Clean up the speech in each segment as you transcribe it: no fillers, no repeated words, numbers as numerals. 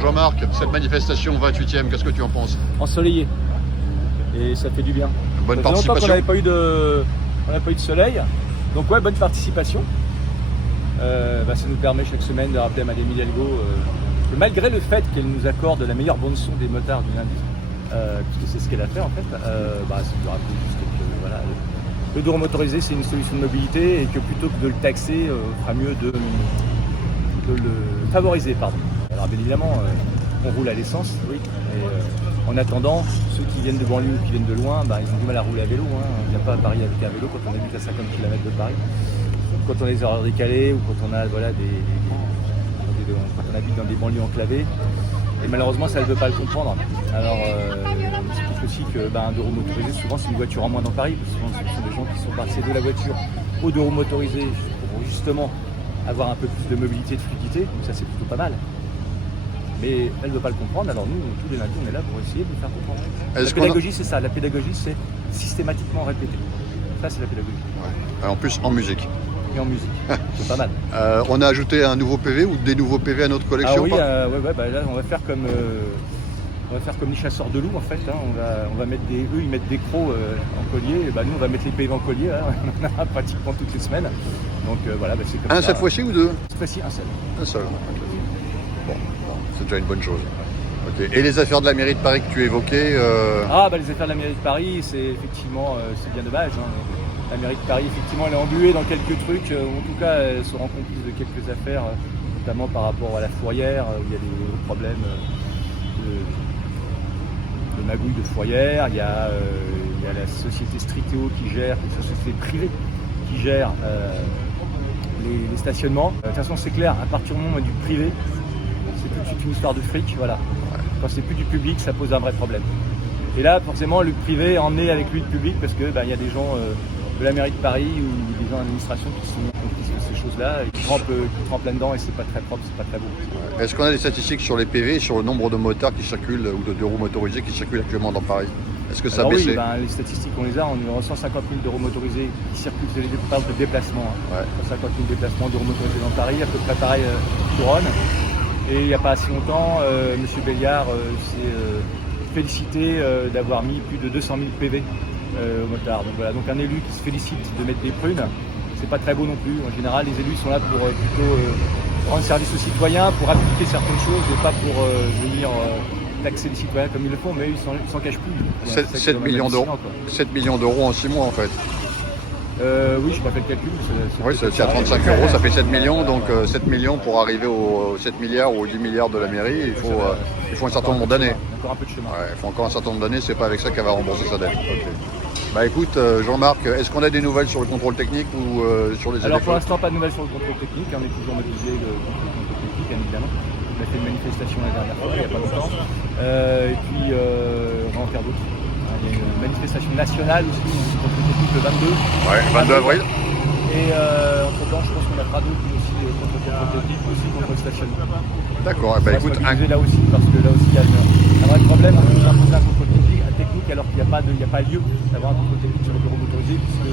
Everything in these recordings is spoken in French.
Jean-Marc, cette manifestation 28e, qu'est-ce que tu en penses? Ensoleillé. Et ça fait du bien. Bonne Ça fait longtemps qu'on participation. n'avait pas eu de soleil. Donc ouais, bonne participation. Ça nous permet chaque semaine de rappeler à Madame Hidalgo que malgré le fait qu'elle nous accorde la meilleure bande son des motards du lundi, puisque c'est ce qu'elle a fait en fait, ça nous rappelle juste que voilà, le dos motorisé c'est une solution de mobilité et que plutôt que de le taxer, fera mieux de le favoriser. Alors bien évidemment, on roule à l'essence, oui, et en attendant, ceux qui viennent de banlieue ou qui viennent de loin, ils ont du mal à rouler à vélo. On ne vient pas à Paris avec un vélo quand on habite à 50 km de Paris. Quand on a des horaires décalés ou quand on a quand on habite dans des banlieues enclavées, et malheureusement ça ne veut pas le comprendre. Alors on explique aussi qu'un deux roues motorisé souvent c'est une voiture en moins dans Paris, parce que souvent ce sont des gens qui sont passés de la voiture aux deux roues motorisées pour justement avoir un peu plus de mobilité, de fluidité, donc ça c'est plutôt pas mal. Mais elle ne veut pas le comprendre, alors nous tous les lundis on est là pour essayer de le faire comprendre. La pédagogie c'est ça, la pédagogie c'est systématiquement répéter. Ça c'est la pédagogie. Ouais. En plus en musique. Et en musique, c'est pas mal. On a ajouté un nouveau PV ou des nouveaux PV à notre collection? Ah oui, là on va faire comme les chasseurs de loups en fait. On va mettre eux ils mettent des crocs en collier, et nous on va mettre les PV en collier. On en a pratiquement toutes les semaines. Donc c'est comme ça. Cette fois-ci ou deux? Cette fois-ci un seul. Un seul. Bon, c'est déjà une bonne chose. Okay. Et les affaires de la mairie de Paris que tu évoquais Les affaires de la mairie de Paris, c'est effectivement c'est bien dommage. La mairie de Paris, effectivement, elle est engluée dans quelques trucs. En tout cas, elle se rend complice de quelques affaires, notamment par rapport à la fourrière, où il y a des problèmes de magouille de fourrière. Il y a la société Striteo qui gère, une société privée qui gère les stationnements. De toute façon, c'est clair, à partir du moment où on a du privé, c'est tout de suite une histoire de fric. Voilà. Quand c'est plus du public, ça pose un vrai problème. Et là, forcément, le privé emmené avec lui le public, parce que y a des gens de la mairie de Paris ou des gens d'administration qui sont complices de ces choses-là et qui trempent là-dedans, et c'est pas très propre, c'est pas très beau. Est-ce qu'on a des statistiques sur les PV et sur le nombre de motards qui circulent ou de deux roues motorisées qui circulent actuellement dans Paris? Est-ce que ça a baissé? Oui, les statistiques on les a, on a 150 000 d'euros motorisés qui circulent, c'est les départs de déplacement. 150 000 déplacements d'euros motorisés dans Paris, à peu près pareil couronne. Et il n'y a pas assez longtemps, M. Béliard s'est félicité d'avoir mis plus de 200 000 PV aux motards. Donc voilà, donc un élu qui se félicite de mettre des prunes, c'est pas très beau non plus. En général, les élus sont là pour plutôt rendre service aux citoyens, pour appliquer certaines choses et pas pour venir taxer les citoyens comme ils le font, mais eux, ils s'en cachent plus. 7 millions d'euros. 7 millions d'euros en 6 mois en fait. Oui, je n'ai pas fait le calcul. Oui, c'est à 35 euros, ça fait 7 millions, donc 7 millions pour arriver aux 7 milliards ou aux 10 milliards de la mairie, il faut un certain nombre d'années. Encore un peu de chemin. Il faut encore un certain nombre d'années, c'est pas avec ça qu'elle va rembourser sa dette. Okay. Écoute, Jean-Marc, est-ce qu'on a des nouvelles sur le contrôle technique ou sur les Alors pour l'instant, pas de nouvelles sur le contrôle technique, on est toujours mobilisé contre le contrôle technique, bien évidemment. On a fait une manifestation la dernière fois, il n'y a pas longtemps. Et puis, on va en faire d'autres. Il y a une manifestation nationale aussi, contre le technique le 22. Ouais, 22 avril. Et entre-temps, je pense qu'on a fera d'autres aussi contre le contrôle technique, aussi contre le stationnement. D'accord, écoute, là aussi, parce que là aussi, il y a un vrai problème, on nous impose un contrôle technique alors qu'il n'y a pas lieu d'avoir un contrôle technique sur les bureaux motorisés, puisque,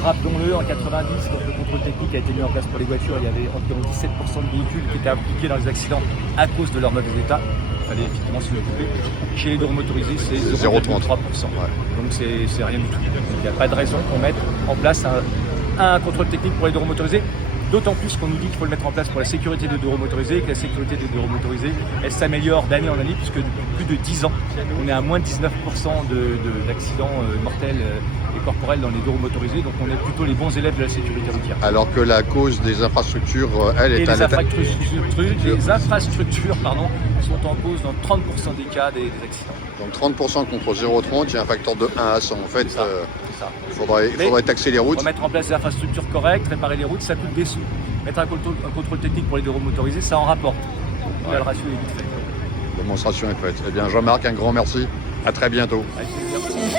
rappelons-le, en 90, quand le contrôle technique a été mis en place pour les voitures, il y avait environ 17% de véhicules qui étaient impliqués dans les accidents à cause de leur mauvais état. Il fallait effectivement se l'occuper. Chez les bureaux motorisés, c'est 0,3%. Donc c'est rien du tout. Donc il n'y a pas de raison qu'on mette en place un contrôle technique pour les bureaux motorisés. D'autant plus qu'on nous dit qu'il faut le mettre en place pour la sécurité des deux roues motorisés, et que la sécurité des deux roues motorisés, elle s'améliore d'année en année, puisque depuis plus de 10 ans, on est à moins de 19% d'accidents mortels et corporels dans les deux roues motorisés, donc on est plutôt les bons élèves de la sécurité routière. Alors que la cause des infrastructures, les infrastructures sont en cause dans 30% des cas des accidents. Donc 30% contre 0,30, il y a un facteur de 1 à 100. En fait, il faudrait taxer les routes. Pour mettre en place des infrastructures correctes, réparer les routes, ça coûte des sous. Mettre un contrôle technique pour les deux roues motorisés, ça en rapporte. Donc là, le ratio est vite fait. La démonstration est faite. Eh bien, Jean-Marc, un grand merci. À très bientôt. Avec plaisir.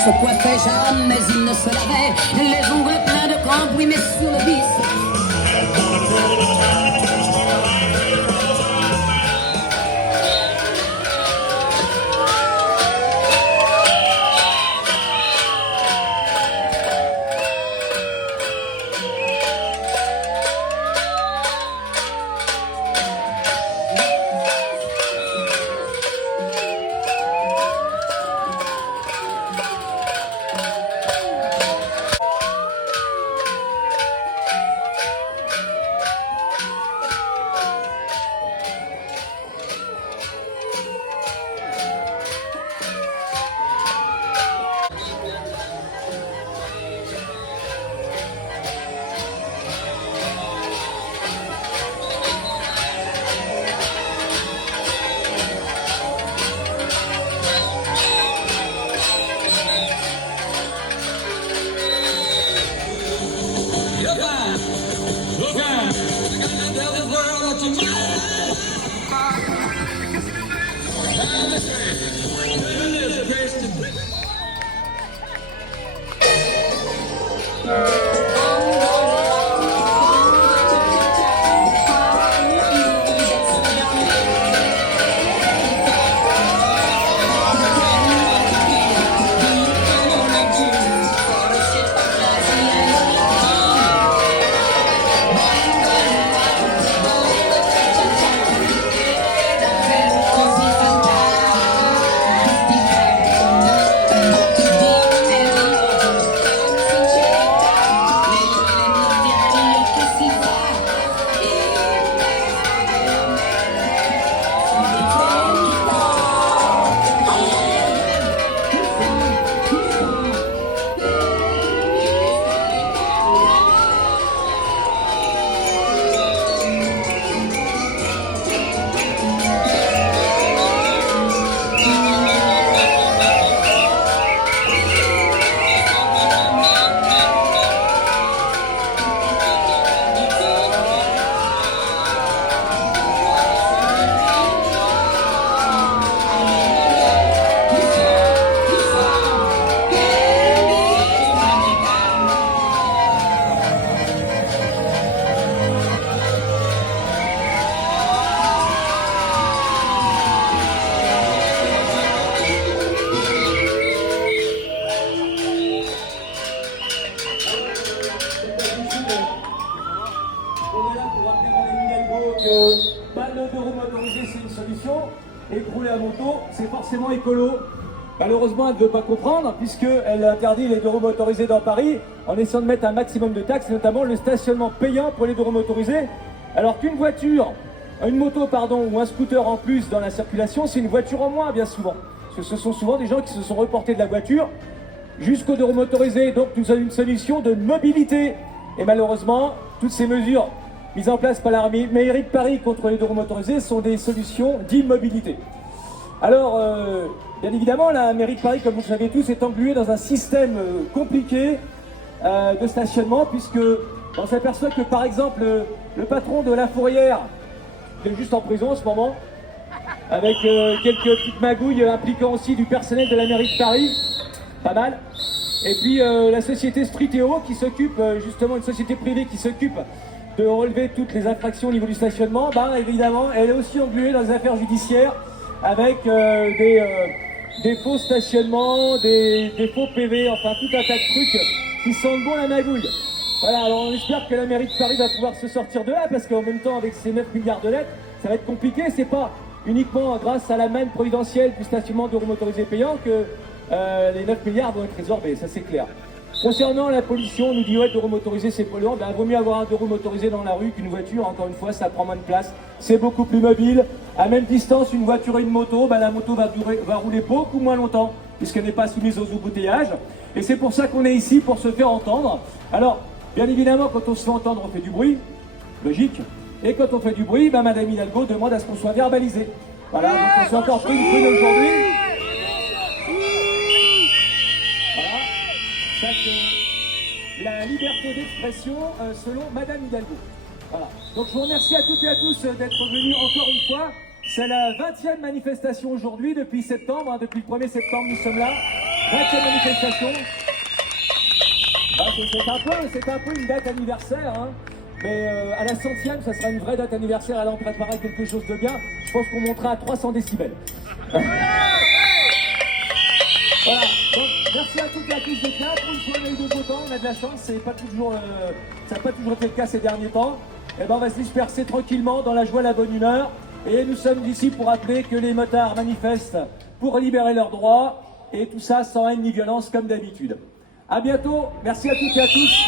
se coiffait, jamais il ne se lavait. Les ongles pleins de cambouis, mais sur le vice. Le deux roues motorisées, c'est une solution, et rouler à moto, c'est forcément écolo. Malheureusement, elle ne veut pas comprendre, puisqu'elle interdit les deux roues motorisées dans Paris, en essayant de mettre un maximum de taxes, notamment le stationnement payant pour les deux roues motorisées, alors qu'une voiture, une moto, pardon, ou un scooter en plus dans la circulation, c'est une voiture en moins, bien souvent. Parce que ce sont souvent des gens qui se sont reportés de la voiture jusqu'aux deux roues motorisées. Donc nous avons une solution de mobilité. Et malheureusement, toutes ces mesures mises en place par la mairie de Paris contre les deux roues motorisées sont des solutions d'immobilité. Alors, bien évidemment, la mairie de Paris, comme vous le savez tous, est engluée dans un système compliqué de stationnement, puisque on s'aperçoit que, par exemple, le patron de La Fourrière, qui est juste en prison en ce moment, avec quelques petites magouilles impliquant aussi du personnel de la mairie de Paris, pas mal. Et puis la société Streeteo, qui s'occupe, justement, une société privée qui s'occupe de relever toutes les infractions au niveau du stationnement, bah évidemment, elle est aussi engluée dans les affaires judiciaires avec des faux stationnements, des faux PV, enfin tout un tas de trucs qui sentent bon la magouille. Voilà, alors on espère que la mairie de Paris va pouvoir se sortir de là, parce qu'en même temps, avec ces 9 milliards de lettres, ça va être compliqué. C'est pas uniquement grâce à la manne providentielle du stationnement de roues motorisées payants que les 9 milliards vont être résorbés, ça c'est clair. Concernant la pollution, on nous dit ouais, deux roues motorisées c'est polluant. Ben, vaut mieux avoir un deux roues motorisé dans la rue qu'une voiture. Encore une fois, ça prend moins de place, c'est beaucoup plus mobile. À même distance, une voiture et une moto, ben, la moto va rouler beaucoup moins longtemps puisqu'elle n'est pas soumise aux embouteillages. Et c'est pour ça qu'on est ici, pour se faire entendre. Alors, bien évidemment, quand on se fait entendre, on fait du bruit, logique. Et quand on fait du bruit, ben, Madame Hidalgo demande à ce qu'on soit verbalisé. Voilà, donc on s'est encore pris une prune aujourd'hui. La liberté d'expression selon Madame Hidalgo. Voilà. Donc je vous remercie à toutes et à tous d'être venus encore une fois. C'est la 20e manifestation aujourd'hui depuis septembre, hein, depuis le 1er septembre nous sommes là. 20e manifestation. C'est un peu une date anniversaire, hein. Mais à la 100e, ça sera une vraie date anniversaire. Alors on préparera quelque chose de bien. Je pense qu'on montera à 300 décibels. Voilà, donc merci à toutes et à tous d'être là. Pour une fois, on a eu de beau temps, on a de la chance, ça n'a pas toujours été le cas ces derniers temps. Et ben on va se disperser tranquillement dans la joie, la bonne humeur. Et nous sommes ici pour rappeler que les motards manifestent pour libérer leurs droits. Et tout ça sans haine ni violence comme d'habitude. À bientôt, merci à toutes et à tous.